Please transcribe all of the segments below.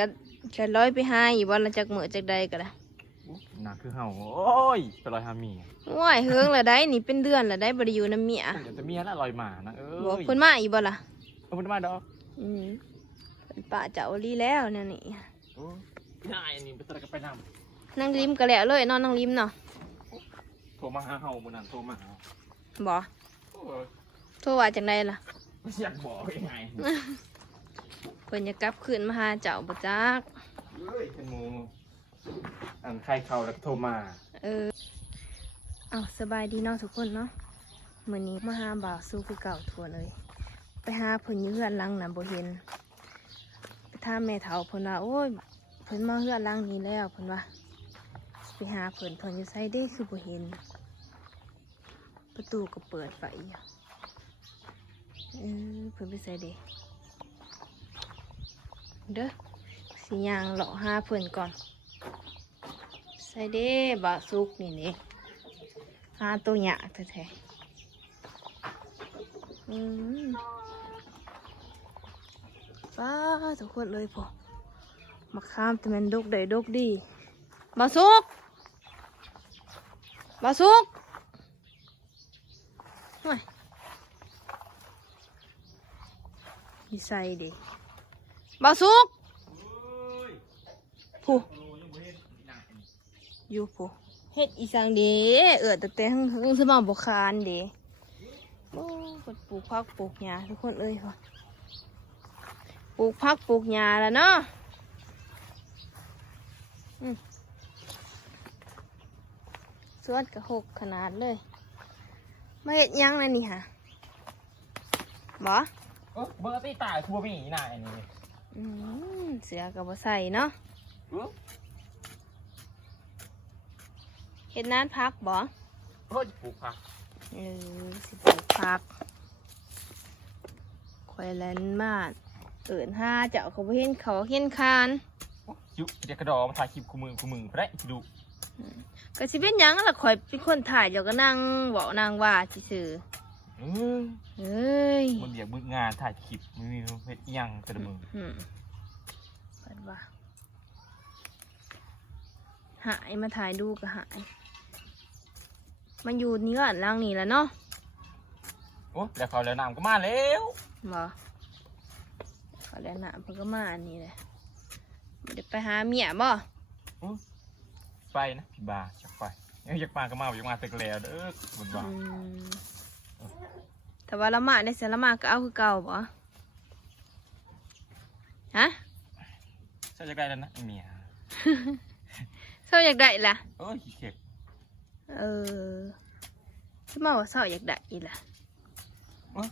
ก็ร้อยไปหาอยู่บ่ละจักมื้อจักใดก็ได้หนักคือเห่าโอ้ยไปลอยหาเมียว้ายเฮิงละได้นี่เป็นเดือนละได้บ่ได้อยู่นำเมียเดี๋ยวจะเมียละลอยหมานะบ่เพิ่นมาอีกบ่ล่ะเพิ่นมาดอกเพิ่นป้าเจ้าลีแล้วแนวนี้โอ้ยายอันนี้ไปตะกันไปนำนั่งริมก็แล้วเลยนอนนั่งริมเนาะโทรมาหาเห่ามื้อนั้นโทรมาหาบ่โทรว่าจังไดล่ะอยากบอกยังไงเพิ่นจะกลับคืนมาหาเจ้าบ่จักเฮ้ยเป็นหมูอันใครเข้าแล้วโทรมาสบายดีเนาะทุกคนเนาะมื้อนี้มาหาบ่าวสู้คือเก่าทั่วเลยไปหาเพิ่นอยู่เฮือนหลังน่ะบ่เห็นไปถามแม่เฒ่าเพิ่นว่าโอ้ยเพิ่นมาเฮือนหลังนี้แล้วเพิ่นว่าไปหาเพิ่นอยู่ไสเด้คือบ่เห็นประตูก็เปิดไว้อยู่เพิ่นไปไสเด้เด้อสิย่างเลาะหาเพิ่นก่อนไสเด้บ่าวสุกนี่นี่หาตัวหยาแท้ๆป้าทุกคนเลยพอมาข้ามแต่มันดกได้ดกดีบ่าวสุกบ่าวสุกห่วยนิสัยดีบ่าวสุกผู้อยู่ผู้เฮ็ดอีสังเด้แต่หึงสมองบกคานเด้โอ้คนปลูกผักปลูกหญ้าทุกคนเอ้ยพอปลูกผักปลูกหญ้าแล้วเนาะสวนกระหกขนาดเลยมาเฮ็ดยังนั่นนี่ฮะบ่เบอร์ตีตายทัวร์มีหน่ายนี่เสือกับบ่ใส่เนาะเฮ็ดนานพักบ่เฮ้ยปลูกผักสิปลูกผักข่อยแลนมาห้าเจ้าเขาบ่เห็นเขาเห็นคานยุเดี๋ยวกระดอมาถ่ายคลิปคู่มือไปได้ดูก็สิเป็นหยังล่ะข่อยเป็นคนถ่ายเดี๋ยวก็นั่งเว้านางว่าซื่อเอ้ยมันอยากบึกงานถ่ายคลิปมันมีเฮ็ดยังแต่ละมือเปิดว่าหายมาถ่ายดูก็หายมันอยู่นี่ก่อนล่างนี่แล้วเนาะโอ้แล้วเขาแล้วน้ำก็มาแล้วบ่เขาแล้วน้ำเพิ่งก็มาอันนี้เลยเดี๋ยวไปหาเมียบ่ไปนะพี่บาอยากไปอยากมาก็มาอยากมาแต่ก็แล้วเด้อบนบ่าแต่ว่าละหมาดในเสละหมาดก็เอาคือเก่าบ่ฮะเจ้าอยากได้แล้วนะไอเมียเศร้าอยากได้ล่ะโอ้ยขี้เข็บที่มาว่าเศร้าอยากได้อีล่ะ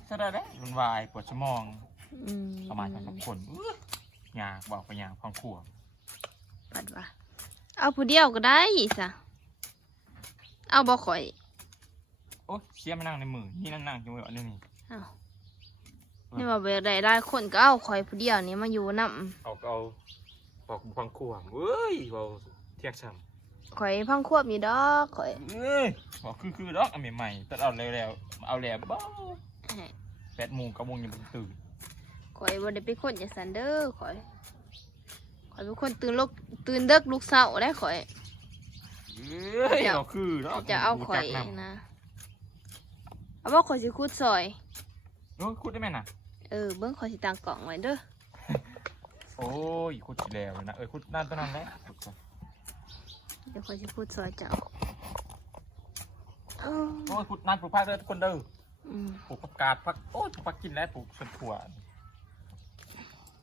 เศร้าได้แล้วมันวายปวดสมองประมาณ2 คนยากบอกไปยากความขั่วปัดว่าเอาผู้เดียวก็ได้ซะเอาบ่ข่อยโอ้เชี่ยมานั่งในมือนี่นั่งจังเลยอันนี้นี่ว่าแบบใดได้คนก็เอาข่อยผู้เดียวนี่มาอยู่น้ำเอาบอกฟังขั่วเว้ยเราเที่ยงช้ำข่อยพังควบมีดอกข่อยบอกคือดอกอันใหม่ๆตัดเอาแล้วบ้า8 โมง 9 โมงยังตื่นข่อยบ่ได้เป็นคนอย่างซันเดอร์ข่อยเป็นคนตื่นเด็กลูกเสาได้ข่อยเราคือจะเอาข่อยนะเอาว่าข่อยสิขุดซอยขุดได้ไหมน่ะเบิ้งข่อยสิตั้งกล่องไว้เด้อโอ้ยขุดแล้วนะขุดนานตัวนั้นแล้วเดี๋ยวข่อยสิขุดซอยเจ้าโอ้ยขุดนานปลูกผักเด้อทุกคนเด้อปลูกผักกาดผักโอ้ยผักกินแล้วปลูกสวนถั่ว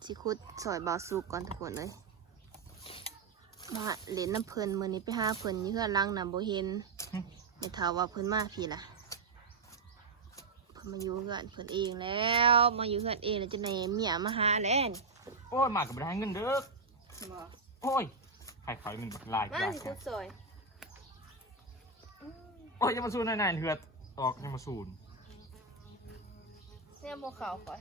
สิขุดซอยบาวสุกก่อนทุกคนเลยมาเล่นน้ำเพลินมื้อนี้ไปหาเพลินนี่เพื่อนล้างน้ำบ่เห็นไม่เท่าว่าเพลินมาพี่ล่ะเพลินมาอยู่เพื่อนเพลินเองแล้วมาอยู่เพื่อนเองแล้วจะไหนเมียมาหาแล้วโอ้ยมากับไปได้เงินเด้อโอ้ยใครเขามันบักลายมาสิขุดซอยโอ้ยจะมาสูนนายเหือดออกจะมาสูนเนี่ยโมเขาก่อน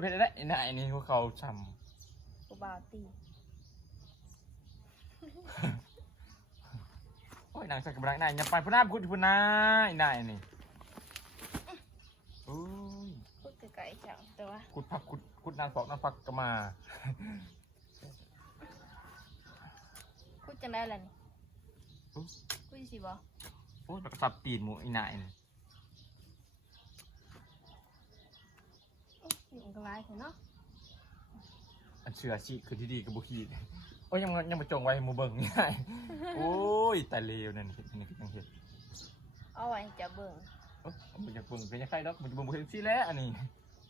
เพชรได้นายนี่พวกเขาช้ำกูบาตีโอ้ยนางสักกระไรนายอย่าไปพูดหน้าพูดหน้านายนี่โอ้ยพูดไกลๆจังแต่ว่าขุดผักขุดน้ำฟอกน้ำฟักก็มา จังได้ล่ะนี่กูสิบ่ โอ้ยแล้วก็สับตีนหมูอีนายนี่ อยู่กันหลายเนาะ อันเชื่อสิคือที่ดีกับบุคีโอ้ยยังมาจงไว้ให้หมูเบิ่งนี่ไงโอ้ยแต่เลวนั่นนี่คือยังเห็น เอาไว้จะเบิ่ง มันจะเบิ่งเป็นยังไงดอกมันจะเบิ่งบ่เห็นสิแล้วอันนี้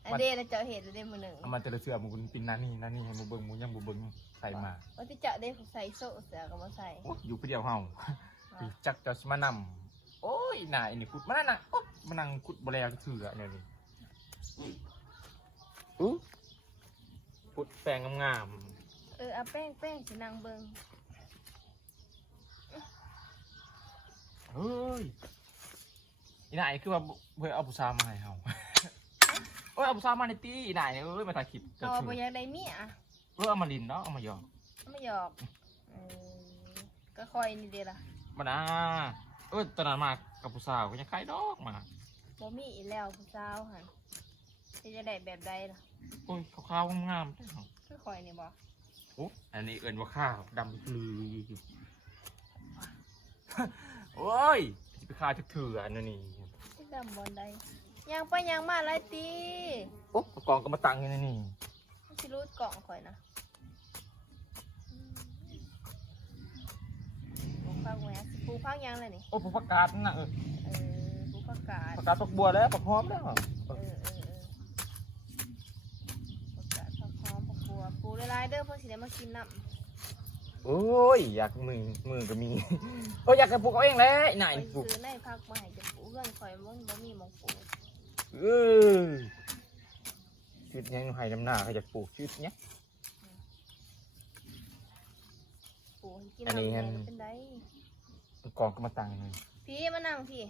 อันเด้แล้วเจ้าเห็ดเด้มื้อนึง เอามันแต่ละเสื้อหมูเป็นนั่นนี่ให้หมูเบิ่งหมูยังบ่เบิ่งใส่มา ว่าที่เจ้าได้ใส่โซ่เสือก็บ่ใส่ โอ้ยอยู่ผู้เดียวเฮาจักจะสิมานำโอ้ยนายนี่ขุดมานั่นน่ะโอ๊ยมานั่งขุดบ่แล้วเถื่อเนี่ยนี่ขุดแปลงงาม เอาแป้งสินางเบิ่ง ๆเฮ้ยอีนายคือว่าเพิ่นเอาผู้ชายมาให้เฮาโอ้ยเอาผู้ชายมาในตีอีนายเอ้ยมาถ่ายคลิป เขาบ่อยากได้เมีย เอามาลินเนาะเอามาหยอก ไม่หยอกก็คอยนี่เด้ล่ะ มานะตอนนั้นมากับผู้สาวก็ยังคล้ายดอกมา บ่มีอีแล้วผู้สาวหั่นสิจะได้แบบใดล่ะ โอ้ยขาวๆงามๆ คือคอยนี่บ่ โอ้อันนี้เอิ้นว่าข้าวดำปลืออยู่โอ้ยจะไปข้าวจักเถื่ออันนี้ สิดำบ่ได้ย่างไปย่างมาหลายตี โอ้กองก็มาตั้งอยู่ในนี่ สิรูดกล่องคอยนะพักแหวนปูพักยังเลยนี่ โอ้ผมประกาศนะปูผักกาด ประกาศตกบัวแล้วผักหอมแล้ว ผักกาดผักหอมผักบัวปูหลายๆเด้อเพื่อสิได้มากินน้ำ โอ้ยอยากมือก็มีโอ้ยอยากจะปลูกเอาเองเลยไหน ไป ปลูก ซื้อในพักมาให้จะปูเพื่อนคอยมันบ่มีหมองปู ชุดยังให้น้ำหน้าเขาจะปลูกชุดเนี้ย ปูให้กินน้ำแดงเป็นได กองก็มาตั้งเลย พี่มานั่งพี่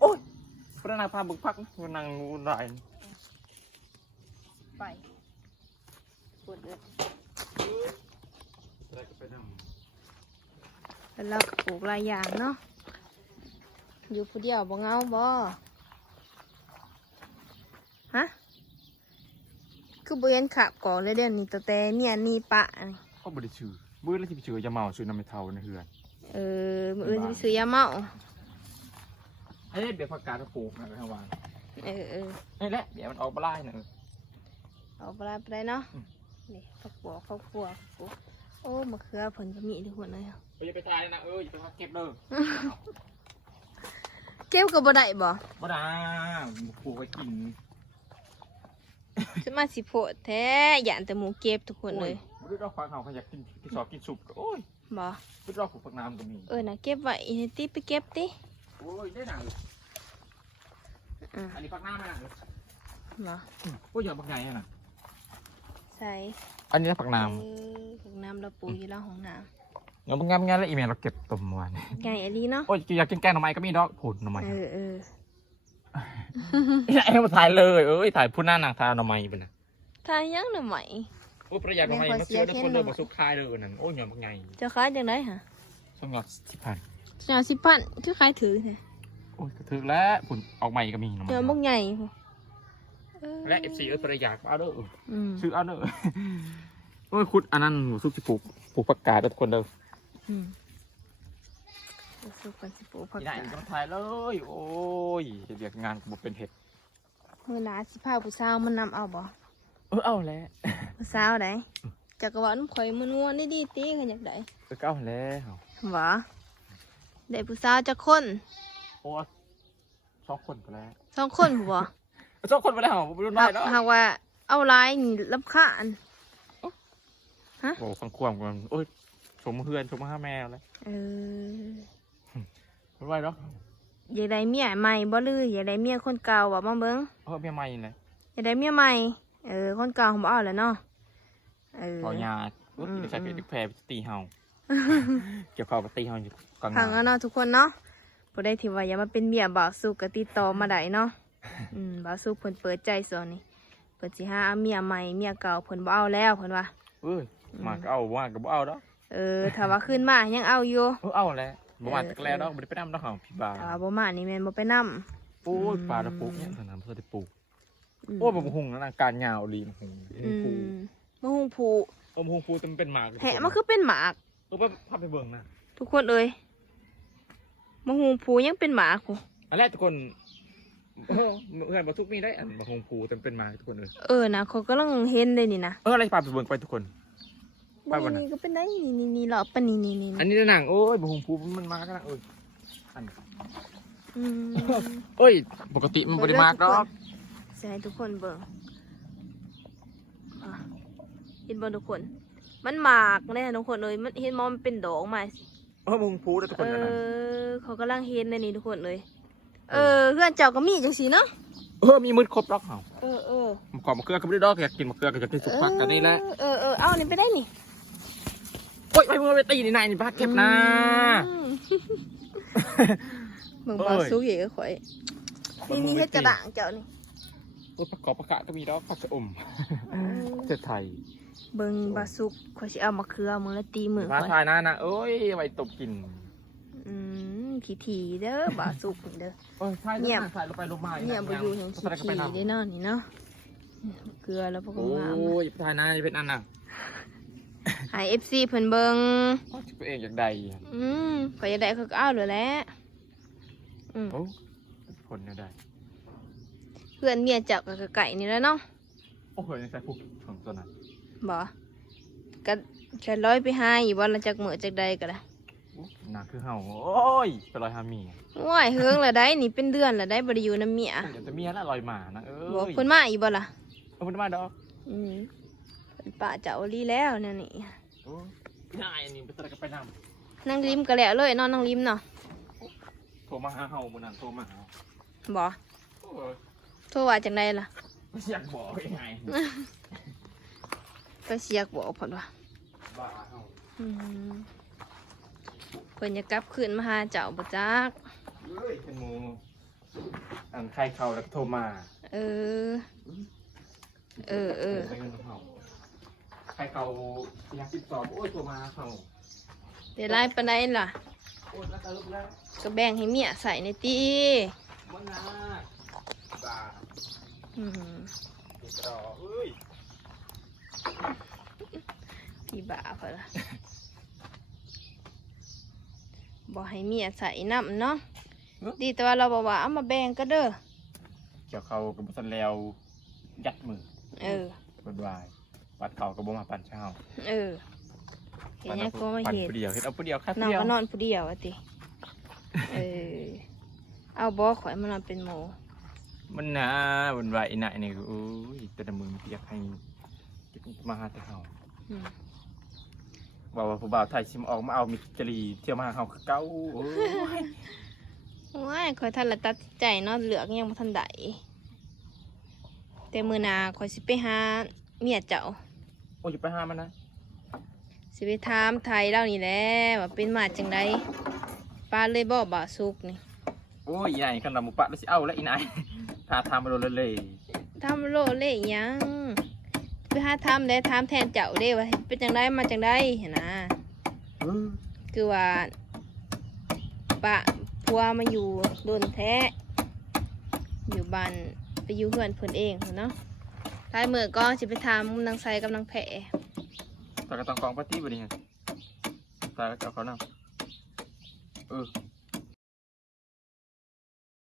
โอ้ยพระนางพาบึกพักพระนางงูได้ ไปปวดเลย แล้วก็ไปน แล้วเราก็ปลูกหลายอย่างเนาะอยู่ผู้เดียวบ่เงาบ่ฮะคือบ่เห็นขับก่อนเลยเดี๋ยวนี้แต่เนี่ยนี่ปะ เขาบริชื่อบื้อแล้วที่ไปชื่อจะเมาชื่อน้ำไม่เท่าในเฮือน มื้ออื่นสิไปซื้อยาเมา เฮ้ยเดี๋ยวผักกาดปลูกนะทางวาน เออ นี่แหละเดี๋ยวมันออกมาไล่นะ เอาไปได้เนาะนี่ข้าวคั่วโอ้มะเขือผลก็มีทุกคนเลย อย่าไปตายนะอย่าไปเก็บเลย เก็บกับบ่ได้บ่ บ่ได้ปลูกไว้กิน จะมาสิโพดแท้ย่านแต่หมูเก็บทุกคนเลย ไม่ได้ดอกฟังเขาอยากกินสอบกินสุกโอ้ย บ่ ไม่ได้ดอกปลูกผักน้ำก็มี น่ะเก็บไว้ให้ติไปเก็บติ โอ้ยได้หนังอันนี้ผักน้ำไหมนะ บ่ โอ้ยอย่าผักใหญ่น่ะ ใส่ อันนี้ผักน้ ผักน้ำเราปูอยู่แล้วของน้ ำเรางามแล้วอีเมลเราเก็บตุ่มวัน ำไก่อันนี้เนาะ โอ้ยอยากกินแกงหน่อไม้ก็มีดอกผุดหน่อไม้ ไอ้มาถ่ายเลยถ่ายผู้หน้านางทาหน่อไม้ไปนะ ทายยังหน่อไหม โอ้ประหยัดหน่อไม้มาเชื่อได้คนเลยมาสุกคายเลยนั่นโอ้ยหน่อผักใหญ่ จะขายจังได๋ฮะ สำหรับ10,000 จะ10,000คือขายถือแท้ โอ้ยกระทึกแล้วผุนออกใหม่ก็มีหน่อ เดี๋ยว ไม้ บักใหญ่พุ่น และ FC ประหยัดเอาเด้อ อืม ซื้อเอาเด้อโอ้ยคุดอันนั้นหนูซุกจะปลูกผักกาดทุกคนเด้อ สุกกันสิปูผัก ที่ไหน กาด ต้องถ่ายเลยโอ้ยเรียกงานบุเป็นเห็ด มื้อหน้าสิพาผู้สาวมานำเอาบ่ เอาแล้ว ผู้สาวใดจักรวาลข่อยม่วนๆดีๆติเขาอยากได้ เอาแล้ว บ่ได้ผู้สาวจักคน โอ้2 คนไปแล้ว 2 คนผู้บ่ 2 คนไปแล้วไม่รู้น้อยแล้ว หากว่าเอาหลายนี่รำคาญ โอ้ฟังความกันโอ้ยชมเพื่อนชมห้าแมวเลยไม่ไหวหรอก อยากได้เมียใหม่บ่ลืออยากได้เมียคนเก่าบ่มาเบิ่ง เมียใหม่เลย อยากได้เมียใหม่คนเก่าผมบ่เอาแล้วเนาะเผายาใส่เพชรแพรตีเฮาเกี่ยวกับตีเฮาอยู่กลาง พังแล้วเนาะทุกคนเนาะบ่ได้ที่ว่าอย่ามาเป็นเมียบ่าวสุกก็ติดต่อมาได้เนาะบ่าวสุกเพิ่นเปิดใจส่วนนี้เพิ่นสิหาเมียใหม่เมียเก่าเพิ่นบ่เอาแล้วเพิ่นว่า มาก็เอาว่าก็บ่เอาดอก ถ้าว่าขึ้นมายังเอาอยู่ เอาแล้วบ่มาตะแกรงดอกบ่ได้ไปนำดอกของพี่บา ถ้าว่าบ่มานี่แม่นบ่ไปนำ โอ้ยปลาตะปูเนี่ยสนามเพื่อตะปูโอ้ยบ่หุงนะการยาวดีหุง บ่ฮู้ผู้ มะฮุงฟูมันเป็นหมาก แหะมันคือเป็นหมาก ภาพไปเบิ่งนะ ทุกคนเอ้ยมะฮุงพูยังเป็นหมากกู อันแรกทุกคนเพื่อนบอกทุกมีได้อันมะฮุงฟูมันเป็นหมากทุกคนเลย นะเขากำลังเห็นเลยนี่นะ อะไรพาไปเบิ่งไปทุกคน ไปวันไหน นี่ก็เป็นได้นี่หรอปะนี่ อันนี้หนังโอ้ยมะฮุงฟูมันมากันนะอัน อืม เอ้ยปกติมันบริมากหรอก จะให้ทุกคนเบิ่งอ่ะเห็นบ่ทุกคน มันหมากเลยทุกคนเลยมันเห็นมอมันเป็นดอกมาสิ มะฮุงฟูนะทุกคนนะ เขากำลังเห็นเลยนี่ทุกคนเลย เพื่อนเจ้าก็มีจังสีเนาะ มีมืดครบหรอกเหรอ เออ ขอมะเขือก็ไม่ได้ดอกอยากกินมะเขือก็อยากกินสุกผักกันนี่แหละ เอานี่ไปได้นี่ โอ้ยไปมือไปตีนี่นายนี่พักเก็บนะ อืมเบิ่งบอสู้ใหญ่ก็ข่อยนี่เฮ็ดกระด่างเจ้านี่ โอ้ยประกอบประกาศก็มีดอกผักชะอมเศษไทย เบิ่งบาซุกข่อยสิเอามาเครือมือละตีมือ มา ข่อย ทายนะเอ้ยไว้ตบกิน ถี่เด้อบาซุกเด้อ โอ้ยทาย เงียบ ทายลงไปลงมา เนี่ยบ่อยู่อย่างถี่ได้เนาะนี่เนาะเกลือแล้วพวกก็ โอ้ งาม ยทายนะจะเป็นอันน่ะ ให้ FC เพิ่นเบิ่ง ตัวเองอยากได้ ข่อยอยากได้เขาก็เอาเลยแหละ โอ้คนอยากได้ เพื่อนเมียเจับกับไก่นี่แหล้วเนาะ โอ้โหยังใส่พวกของตัวนั้น บ่ก็แค่ร้อยไปหาอยู่บ่ละจักมื้อจักใดก็ได้ หนักคือเห่าโอ้ยไปลอยหามี โอ้ยเฮืองละได้นี่เป็นเดือนละได้บ่ได้อยู่นำเมีย เดี๋ยวจะมีแล้วลอยหมานะบ่ ย เพิ่นมาอีกบ่ล่ะ เอาคนมาดอก เพิ่นป้าเจ้าลีแล้วเนี่ยนี่ โอ้ยง่ายอันนี้ไปตะกันไปน นั่งริมก็แล้วเลยนอนนั่งริมเนาะ ำโทรมาหาเห่าบนนั้นโทรมาหา บ่ โอ้ย โทรว่าจังไดล่ะ ไม่อยากบอกยังไง ก็เสียกบอกเพิ่นว่า บ้าเห่า อืมเพิ่นจะกลับคืนมาหาเจ้าบ่จัก เฮ้ยเป็นหมูอันใครเขาแล้วก็โทรมา เออ ได้เงินเห่าใครเขาอยากติดต่อโอ้ยโทรมาเห่า ได้หลายปานใดล่ะ โอ้ยแล้วตลุกแล้ว ก็แบ่งให้เมียใส่ในติ มันนะบ้า อืม ติดต่อเอ้ย พี่บ้าเพิ่นล่ะบ่ให้เมียใส่น้ำเนาะดีแต่ว่าเราบอกว่าเอามาแบ่งก็เด้อ เกี่ยวเขากับสันแล้วยัดมือ เออ บดวายปัดเขากับบ่มาปั่นเช้า เห็นยังก็มา ปั่น เห็น ผู้เดียวเฮ็ดเอาผู้เดียวครับ น้อง ผู้เดียว ก็นอนผู้เดียวอะติเอาบ่ข่อยมานอนเป็นหมู มันนะบนวายอีน่ะนี่โอ้ยแต่ละมือมันอยากให้มาหาแต่เฮา อืม ว่าผู้บ่าวไทยสิมออกมาเอามิจรีเที่ยวมาหาเฮาคือเก่าโอ้ย โอ้ยข่อยทันละตัดใจเนาะเหลือกยังบ่ทันได้แต่มื้อหน้าข่อยสิไปหาเมียเจ้า โอ้ยอย่าไปหามันนะ สิไปถามไทยเล่านี่แหละว่าเป็นมาจังไดป้าเลยบ่บ่สุกนี่ โอ้ยอีนายคันเราหมู่ปะแล้วสิเอาแล้วอีนายพาทำมาโดนเลย ทำโลเละหยังไปหาถามได้ถามแทนเจ้าเด้ว่าเป็นจังไดมาจังไดเห็นนะ คือว่าปะพัวมาอยู่โดนแท้อยู่บ้านไปอยู่เพื่อนเพิ่นเองเนาะท้ายมือก็สิไปถามนางไซกับนางแผล แต่ก็ต้องกองปาร์ตี้บ่นี่ฮะตายแล้วเจ้าเขานำ